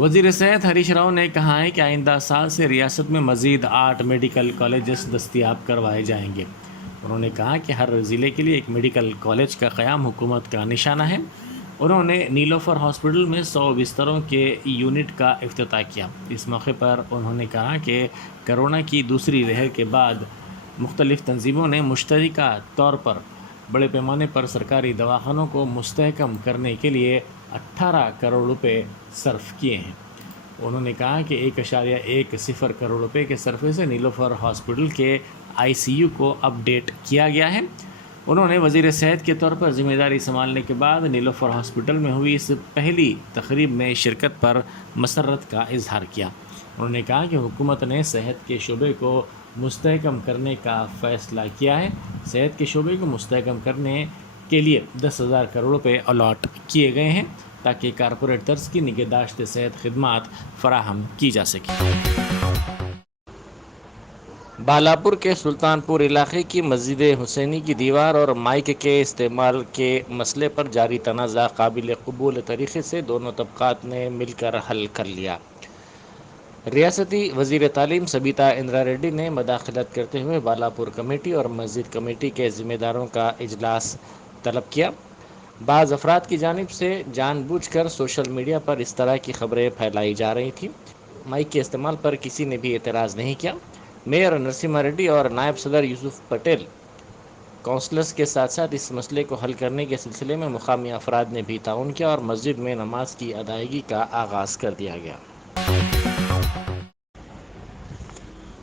وزیر صحت ہریش راؤ نے کہا ہے کہ آئندہ سال سے ریاست میں مزید 8 میڈیکل کالجز دستیاب کروائے جائیں گے۔ انہوں نے کہا کہ ہر ضلع کے لیے ایک میڈیکل کالج کا قیام حکومت کا نشانہ ہے۔ انہوں نے نیلوفر ہاسپٹل میں 100 بستروں کے یونٹ کا افتتاح کیا۔ اس موقع پر انہوں نے کہا کہ کرونا کی دوسری لہر کے بعد مختلف تنظیموں نے مشترکہ طور پر بڑے پیمانے پر سرکاری دواخانوں کو مستحکم کرنے کے لیے 18 کروڑ روپے صرف کیے ہیں۔ انہوں نے کہا کہ 1.10 کروڑ روپے کے صرفے سے نیلوفر ہاسپٹل کے ICU کو اپ ڈیٹ کیا گیا ہے۔ انہوں نے وزیر صحت کے طور پر ذمہ داری سنبھالنے کے بعد نیلوفر ہاسپٹل میں ہوئی اس پہلی تقریب میں شرکت پر مسرت کا اظہار کیا۔ انہوں نے کہا کہ حکومت نے صحت کے شعبے کو مستحکم کرنے کا فیصلہ کیا ہے۔ صحت کے شعبے کو مستحکم کرنے کے لیے 10,000 کروڑ روپے الاٹ کیے گئے ہیں تاکہ کارپوریٹ طرز کی نگہداشت صحت خدمات فراہم کی جا سکیں۔ بالاپور کے سلطان پور علاقے کی مسجد حسینی کی دیوار اور مائک کے استعمال کے مسئلے پر جاری تنازع قابل قبول طریقے سے دونوں طبقات نے مل کر حل کر لیا۔ ریاستی وزیر تعلیم سبیتا اندرا ریڈی نے مداخلت کرتے ہوئے بالاپور کمیٹی اور مسجد کمیٹی کے ذمہ داروں کا اجلاس طلب کیا۔ بعض افراد کی جانب سے جان بوجھ کر سوشل میڈیا پر اس طرح کی خبریں پھیلائی جا رہی تھیں۔ مائک کے استعمال پر کسی نے بھی اعتراض نہیں کیا۔ میئر نرسمہا ریڈی اور نائب صدر یوسف پٹیل کونسلرز کے ساتھ ساتھ اس مسئلے کو حل کرنے کے سلسلے میں مقامی افراد نے بھی تعاون کیا اور مسجد میں نماز کی ادائیگی کا آغاز کر دیا گیا۔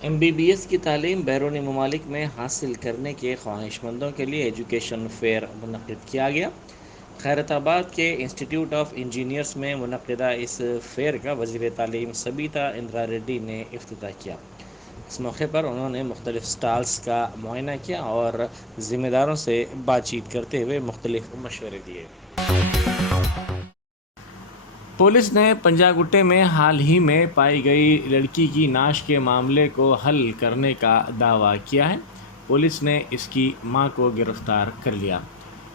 MBBS کی تعلیم بیرونی ممالک میں حاصل کرنے کے خواہش مندوں کے لیے ایجوکیشن فیئر منعقد کیا گیا۔ خیرت آباد کے انسٹی ٹیوٹ آف انجینئرز میں منعقدہ اس فیئر کا وزیر تعلیم سبیتا اندرا ریڈی نے افتتاح کیا۔ اس موقع پر انہوں نے مختلف سٹالز کا معائنہ کیا اور ذمہ داروں سے بات چیت کرتے ہوئے مختلف مشورے دیے۔ پولیس نے پنجاگٹے میں حال ہی میں پائی گئی لڑکی کی نعش کے معاملے کو حل کرنے کا دعویٰ کیا ہے۔ پولیس نے اس کی ماں کو گرفتار کر لیا۔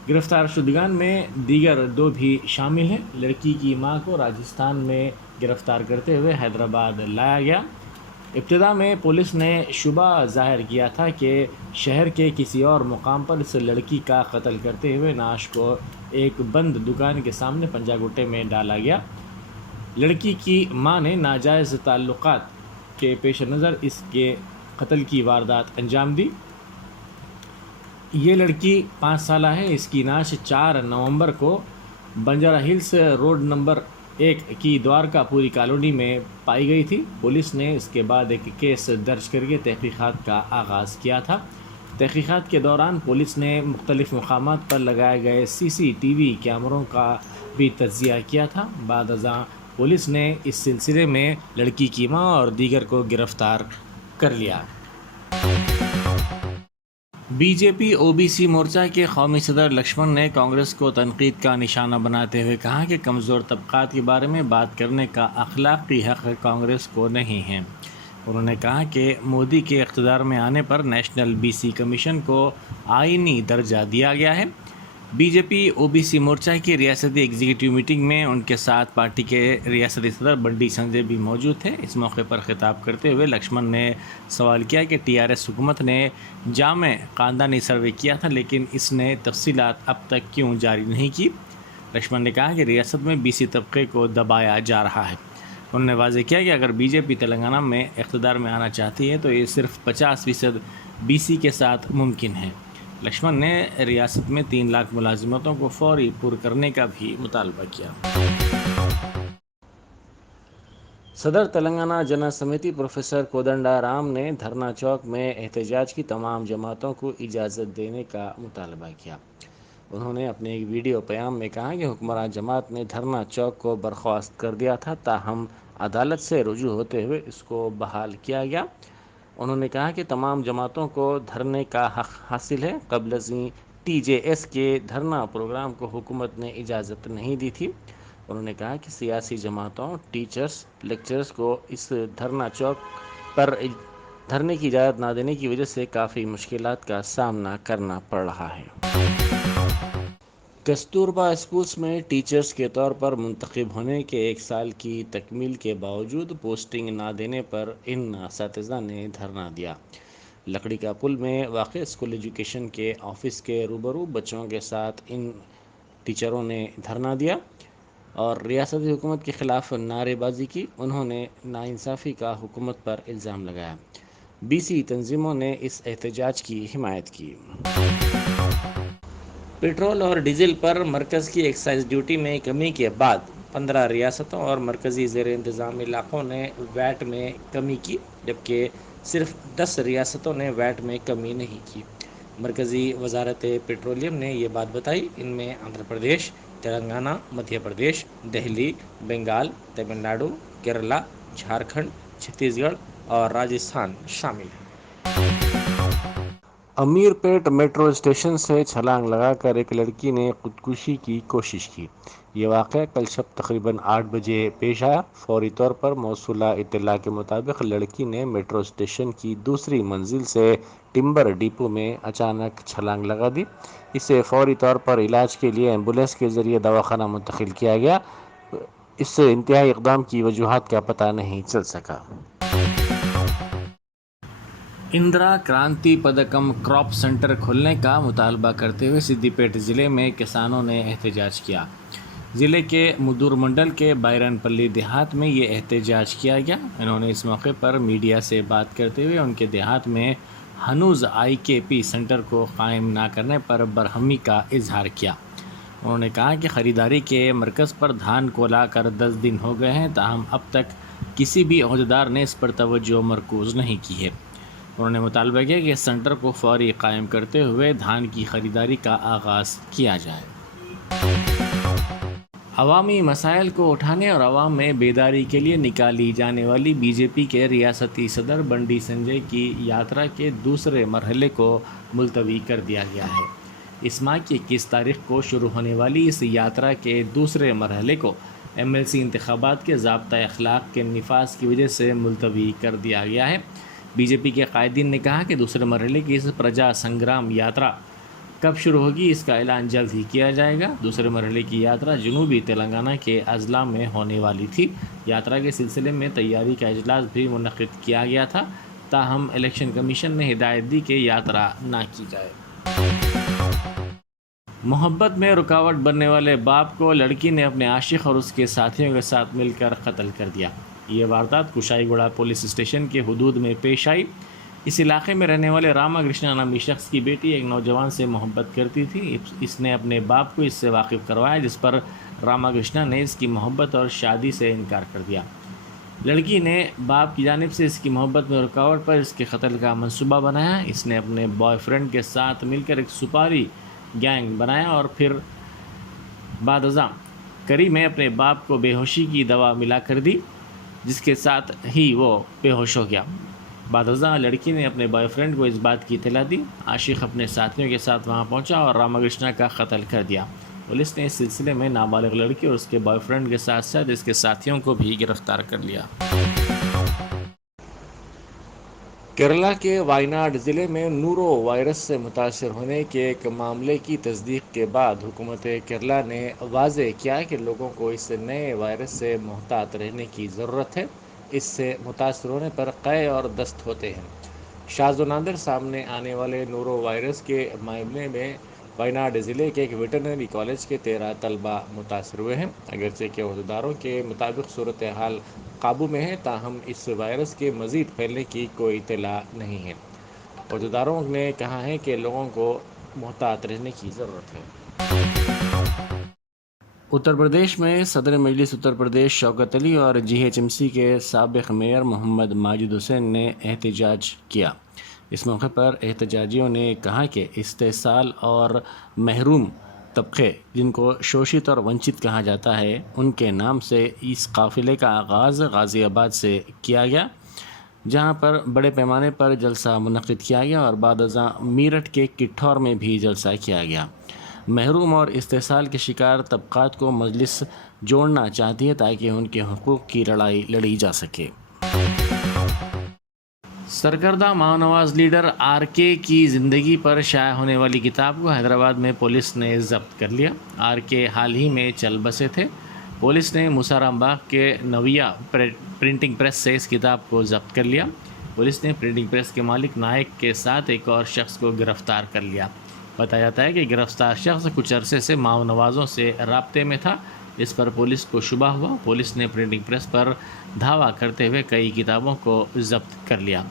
گرفتار شدگان میں دیگر 2 بھی شامل ہیں۔ لڑکی کی ماں کو راجستھان میں گرفتار کرتے ہوئے حیدرآباد لایا گیا۔ ابتدا میں پولیس نے شبہ ظاہر کیا تھا کہ شہر کے کسی اور مقام پر اس لڑکی کا قتل کرتے ہوئے نعش کو ایک بند دکان کے سامنے پنجاگٹے میں ڈالا گیا۔ لڑکی کی ماں نے ناجائز تعلقات کے پیش نظر اس کے قتل کی واردات انجام دی۔ یہ لڑکی 5 سالہ ہے۔ اس کی نعش 4 نومبر کو بنجارہ ہلز روڈ نمبر 1 کی دوارکا پوری کالونی میں پائی گئی تھی۔ پولیس نے اس کے بعد ایک کیس درج کر کے تحقیقات کا آغاز کیا تھا۔ تحقیقات کے دوران پولیس نے مختلف مقامات پر لگائے گئے CCTV کیمروں کا بھی تجزیہ کیا تھا۔ بعد ازاں پولیس نے اس سلسلے میں لڑکی کی ماں اور دیگر کو گرفتار کر لیا۔ BJP OBC مورچہ کے قومی صدر لکشمن نے کانگریس کو تنقید کا نشانہ بناتے ہوئے کہا کہ کمزور طبقات کے بارے میں بات کرنے کا اخلاقی حق کانگریس کو نہیں ہے۔ انہوں نے کہا کہ مودی کے اقتدار میں آنے پر نیشنل BC کمیشن کو آئینی درجہ دیا گیا ہے۔ BJP OBC مورچہ کی ریاستی ایگزیکٹو میٹنگ میں ان کے ساتھ پارٹی کے ریاستی صدر بنڈی سنجے بھی موجود تھے۔ اس موقع پر خطاب کرتے ہوئے لکشمن نے سوال کیا کہ TRS حکومت نے جامع خاندانی سروے کیا تھا لیکن اس نے تفصیلات اب تک کیوں جاری نہیں کی۔ لکشمن نے کہا کہ ریاست میں BC طبقے کو دبایا جا رہا ہے۔ انہوں نے واضح کیا کہ اگر BJP تلنگانہ میں اقتدار میں آنا چاہتی ہے تو یہ صرف 50% BC کے ساتھ ممکن ہے۔ لکشمن نے ریاست میں 3 لاکھ ملازمتوں کو فوری پر کرنے کا بھی مطالبہ کیا۔ صدر تلنگانہ جنا سمیتی پروفیسر کودنڈا رام نے دھرنا چوک میں احتجاج کی تمام جماعتوں کو اجازت دینے کا مطالبہ کیا۔ انہوں نے اپنے ایک ویڈیو پیام میں کہا کہ حکمران جماعت نے دھرنا چوک کو برخاست کر دیا تھا تاہم عدالت سے رجوع ہوتے ہوئے اس کو بحال کیا گیا۔ انہوں نے کہا کہ تمام جماعتوں کو دھرنے کا حق حاصل ہے۔ قبل ازیں TJS کے دھرنا پروگرام کو حکومت نے اجازت نہیں دی تھی۔ انہوں نے کہا کہ سیاسی جماعتوں، ٹیچرز، لیکچرز کو اس دھرنا چوک پر دھرنے کی اجازت نہ دینے کی وجہ سے کافی مشکلات کا سامنا کرنا پڑ رہا ہے۔ کستوربا اسکولس میں ٹیچرز کے طور پر منتخب ہونے کے 1 سال کی تکمیل کے باوجود پوسٹنگ نہ دینے پر ان اساتذہ نے دھرنا دیا۔ لکڑی کا پل میں واقع اسکول ایجوکیشن کے آفس کے روبرو بچوں کے ساتھ ان ٹیچروں نے دھرنا دیا اور ریاستی حکومت کے خلاف نعرے بازی کی۔ انہوں نے ناانصافی کا حکومت پر الزام لگایا۔ BC تنظیموں نے اس احتجاج کی حمایت کی۔ پیٹرول اور ڈیزل پر مرکز کی ایکسائز ڈیوٹی میں کمی کے بعد 15 ریاستوں اور مرکزی زیر انتظام علاقوں نے ویٹ میں کمی کی، جبکہ صرف 10 ریاستوں نے ویٹ میں کمی نہیں کی۔ مرکزی وزارت پیٹرولیم نے یہ بات بتائی۔ ان میں آندھرا پردیش، تلنگانہ، مدھیہ پردیش، دہلی، بنگال، تمل ناڈو، کیرلا، جھارکھنڈ، چھتیس گڑھ اور راجستھان شامل ہیں۔ امیر پیٹ میٹرو اسٹیشن سے چھلانگ لگا کر ایک لڑکی نے خودکشی کی کوشش کی۔ یہ واقعہ کل شب تقریباً 8 بجے پیش آیا۔ فوری طور پر موصولہ اطلاع کے مطابق لڑکی نے میٹرو اسٹیشن کی دوسری منزل سے ٹمبر ڈپو میں اچانک چھلانگ لگا دی۔ اسے فوری طور پر علاج کے لیے ایمبولینس کے ذریعے دواخانہ منتقل کیا گیا۔ اس انتہائی اقدام کی وجوہات کا پتہ نہیں چل سکا۔ اندرا کرانتی پدکم کراپ سینٹر کھولنے کا مطالبہ کرتے ہوئے سدی پیٹ ضلع میں کسانوں نے احتجاج کیا۔ ضلع کے مدور منڈل کے بائرن پلی دیہات میں یہ احتجاج کیا گیا۔ انہوں نے اس موقع پر میڈیا سے بات کرتے ہوئے ان کے دیہات میں ہنوز IKP سینٹر کو قائم نہ کرنے پر برہمی کا اظہار کیا۔ انہوں نے کہا کہ خریداری کے مرکز پر دھان کو لا کر 10 دن ہو گئے ہیں، تاہم اب تک کسی بھی عہدیدار نے اس پر توجہ مرکوز نہیں کی ہے۔ انہوں نے مطالبہ کیا کہ اس سینٹر کو فوری قائم کرتے ہوئے دھان کی خریداری کا آغاز کیا جائے۔ عوامی مسائل کو اٹھانے اور عوام میں بیداری کے لیے نکالی جانے والی BJP کے ریاستی صدر بنڈی سنجے کی یاترا کے دوسرے مرحلے کو ملتوی کر دیا گیا ہے۔ اس ماہ کی 21 تاریخ کو شروع ہونے والی اس یاترا کے دوسرے مرحلے کو MLC انتخابات کے ضابطۂ اخلاق کے نفاذ کی وجہ سے ملتوی کر دیا گیا ہے۔ BJP کے قائدین نے کہا کہ دوسرے مرحلے کی اس پرجا سنگرام یاترا کب شروع ہوگی اس کا اعلان جلد ہی کیا جائے گا۔ دوسرے مرحلے کی یاترا جنوبی تلنگانہ کے اضلاع میں ہونے والی تھی۔ یاترا کے سلسلے میں تیاری کا اجلاس بھی منعقد کیا گیا تھا، تاہم الیکشن کمیشن نے ہدایت دی کہ یاترا نہ کی جائے۔ محبت میں رکاوٹ بننے والے باپ کو لڑکی نے اپنے عاشق اور اس کے ساتھیوں کے ساتھ مل کر قتل کر دیا۔ یہ واردات کشائی گوڑہ پولیس اسٹیشن کے حدود میں پیش آئی۔ اس علاقے میں رہنے والے راما کرشنا نامی شخص کی بیٹی ایک نوجوان سے محبت کرتی تھی۔ اس نے اپنے باپ کو اس سے واقف کروایا، جس پر راما کرشنا نے اس کی محبت اور شادی سے انکار کر دیا۔ لڑکی نے باپ کی جانب سے اس کی محبت میں رکاوٹ پر اس کے قتل کا منصوبہ بنایا۔ اس نے اپنے بوائے فرینڈ کے ساتھ مل کر ایک سپاری گینگ بنایا اور پھر بعد ازاں کری میں اپنے باپ کو بے ہوشی کی دوا ملا کر دی، جس کے ساتھ ہی وہ بے ہوش ہو گیا۔ بعد ازاں لڑکی نے اپنے بوائے فرینڈ کو اس بات کی اطلاع دی۔ عاشق اپنے ساتھیوں کے ساتھ وہاں پہنچا اور راما کرشنا کا قتل کر دیا۔ پولیس نے اس سلسلے میں نابالغ لڑکی اور اس کے بوائے فرینڈ کے ساتھ ساتھ اس کے ساتھیوں کو بھی گرفتار کر لیا۔ کیرلا کے وائناڈ ضلع میں نورو وائرس سے متاثر ہونے کے ایک معاملے کی تصدیق کے بعد حکومت کیرلا نے واضح کیا کہ لوگوں کو اس نئے وائرس سے محتاط رہنے کی ضرورت ہے۔ اس سے متاثر ہونے پر قے اور دست ہوتے ہیں۔ شاذ و نادر سامنے آنے والے نورو وائرس کے معاملے میں وائناڈ ضلع کے ایک ویٹرنری کالج کے 13 طلباء متاثر ہوئے ہیں۔ اگرچہ کہ عہدیداروں کے مطابق صورتحال قابو میں ہے، تاہم اس وائرس کے مزید پھیلنے کی کوئی اطلاع نہیں ہے۔ عہدیداروں نے کہا ہے کہ لوگوں کو محتاط رہنے کی ضرورت ہے۔ اتر پردیش میں صدر مجلس اتر پردیش شوکت علی اور GHMC کے سابق میئر محمد ماجد حسین نے احتجاج کیا۔ اس موقع پر احتجاجیوں نے کہا کہ استحصال اور محروم طبقے، جن کو شوشت اور ونچت کہا جاتا ہے، ان کے نام سے اس قافلے کا آغاز غازی آباد سے کیا گیا، جہاں پر بڑے پیمانے پر جلسہ منعقد کیا گیا اور بعد ازاں میرٹھ کے کٹھور میں بھی جلسہ کیا گیا۔ محروم اور استحصال کے شکار طبقات کو مجلس جوڑنا چاہتی ہے تاکہ ان کے حقوق کی لڑائی لڑی جا سکے۔ سرکردہ ماؤ نواز لیڈر آر کے کی زندگی پر شائع ہونے والی کتاب کو حیدرآباد میں پولیس نے ضبط کر لیا۔ آر کے حال ہی میں چل بسے تھے۔ پولیس نے موسارام باغ کے نویہ پرنٹنگ پریس سے اس کتاب کو ضبط کر لیا۔ پولیس نے پرنٹنگ پریس کے مالک نائک کے ساتھ ایک اور شخص کو گرفتار کر لیا۔ بتایا جاتا ہے کہ گرفتار شخص کچھ عرصے سے ماؤ نوازوں سے رابطے میں تھا۔ اس پر پولیس کو شبہ ہوا۔ پولیس نے پرنٹنگ پریس پر دھاوا کرتے ہوئے کئی کتابوں کو ضبط کر لیا۔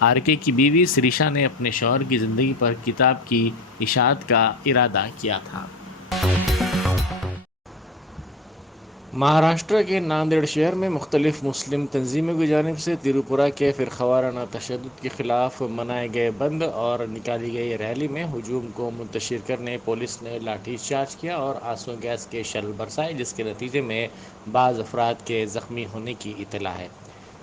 آر کے کی بیوی سریشا نے اپنے شوہر کی زندگی پر کتاب کی اشاعت کا ارادہ کیا تھا۔ مہاراشٹر کے ناندیڑ شہر میں مختلف مسلم تنظیموں کی جانب سے تریپورہ کے فرقہ وارانہ تشدد کے خلاف منائے گئے بند اور نکالی گئی ریلی میں ہجوم کو منتشر کرنے پولیس نے لاٹھی چارج کیا اور آنسو گیس کے شل برسائے، جس کے نتیجے میں بعض افراد کے زخمی ہونے کی اطلاع ہے۔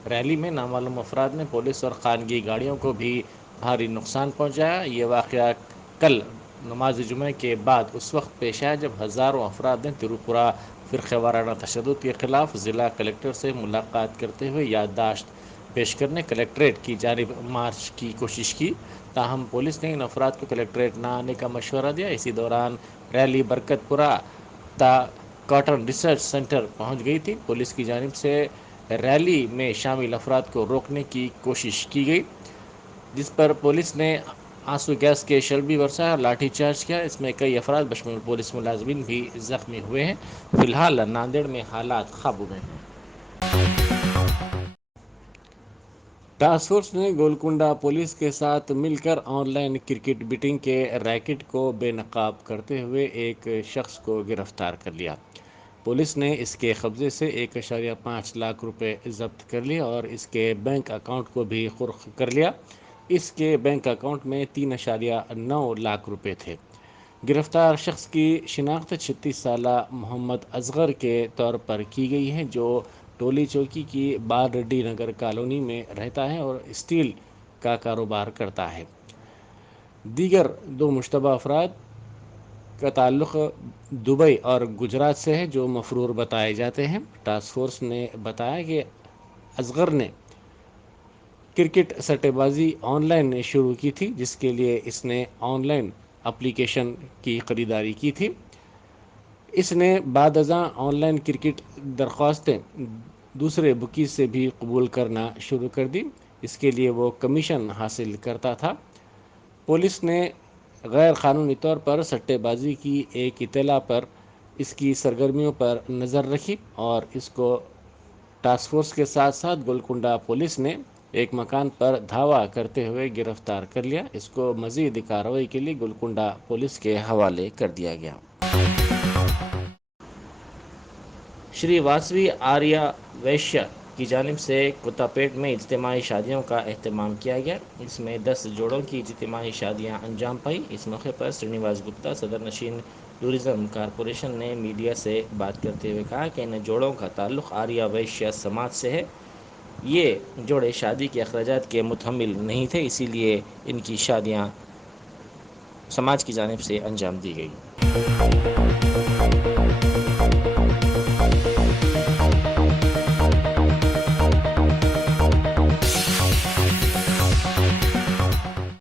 ریلی میں نامعلوم افراد نے پولیس اور خانگی گاڑیوں کو بھی بھاری نقصان پہنچایا۔ یہ واقعہ کل نماز جمعہ کے بعد اس وقت پیش آیا جب ہزاروں افراد نے تریپورہ فرقہ وارانہ تشدد کے خلاف ضلع کلکٹر سے ملاقات کرتے ہوئے یادداشت پیش کرنے کلکٹریٹ کی جانب مارچ کی کوشش کی، تاہم پولیس نے ان افراد کو کلکٹریٹ نہ آنے کا مشورہ دیا۔ اسی دوران ریلی برکت پورہ تا کاٹن ریسرچ سینٹر پہنچ گئی تھی۔ پولیس کی جانب سے ریلی میں شامل افراد کو روکنے کی کوشش کی گئی، جس پر پولیس نے آنسو گیس کے شل بھی برسایا اور لاٹھی چارج کیا۔ اس میں کئی افراد بشمول پولیس ملازمین بھی زخمی ہوئے ہیں۔ فی الحال ناندیڑ میں حالات قابو میں ہیں۔ ٹاسک فورس نے گولکنڈہ پولیس کے ساتھ مل کر آن لائن کرکٹ بیٹنگ کے ریکٹ کو بے نقاب کرتے ہوئے ایک شخص کو گرفتار کر لیا۔ پولیس نے اس کے قبضے سے 1.5 لاکھ روپے ضبط کر لیے اور اس کے بینک اکاؤنٹ کو بھی قرق کر لیا۔ اس کے بینک اکاؤنٹ میں 3.9 لاکھ روپے تھے۔ گرفتار شخص کی شناخت 36 سالہ محمد اصغر کے طور پر کی گئی ہے، جو ٹولی چوکی کی بال ریڈی نگر کالونی میں رہتا ہے اور اسٹیل کا کاروبار کرتا ہے۔ دیگر 2 مشتبہ افراد کا تعلق دبئی اور گجرات سے ہے، جو مفرور بتائے جاتے ہیں۔ ٹاسک فورس نے بتایا کہ اصغر نے کرکٹ سٹے بازی آن لائن شروع کی تھی، جس کے لیے اس نے آن لائن اپلیکیشن کی خریداری کی تھی۔ اس نے بعد ازاں آن لائن کرکٹ درخواستیں دوسرے بکیز سے بھی قبول کرنا شروع کر دی۔ اس کے لیے وہ کمیشن حاصل کرتا تھا۔ پولیس نے غیر قانونی طور پر سٹے بازی کی ایک اطلاع پر اس کی سرگرمیوں پر نظر رکھی اور اس کو ٹاسک فورس کے ساتھ ساتھ گولکنڈہ پولیس نے ایک مکان پر دھاوا کرتے ہوئے گرفتار کر لیا۔ اس کو مزید کارروائی کے لیے گولکنڈہ پولیس کے حوالے کر دیا گیا۔ شری واسوی آریہ ویشیہ کی جانب سے کوتاپیٹ میں اجتماعی شادیوں کا اہتمام کیا گیا۔ اس میں 10 جوڑوں کی اجتماعی شادیاں انجام پائیں۔ اس موقع پر سرینواس گپتا، صدر نشین ٹورزم کارپوریشن نے میڈیا سے بات کرتے ہوئے کہا کہ ان جوڑوں کا تعلق آریہ ویشیہ سماج سے ہے۔ یہ جوڑے شادی کے اخراجات کے متحمل نہیں تھے، اسی لیے ان کی شادیاں سماج کی جانب سے انجام دی گئی۔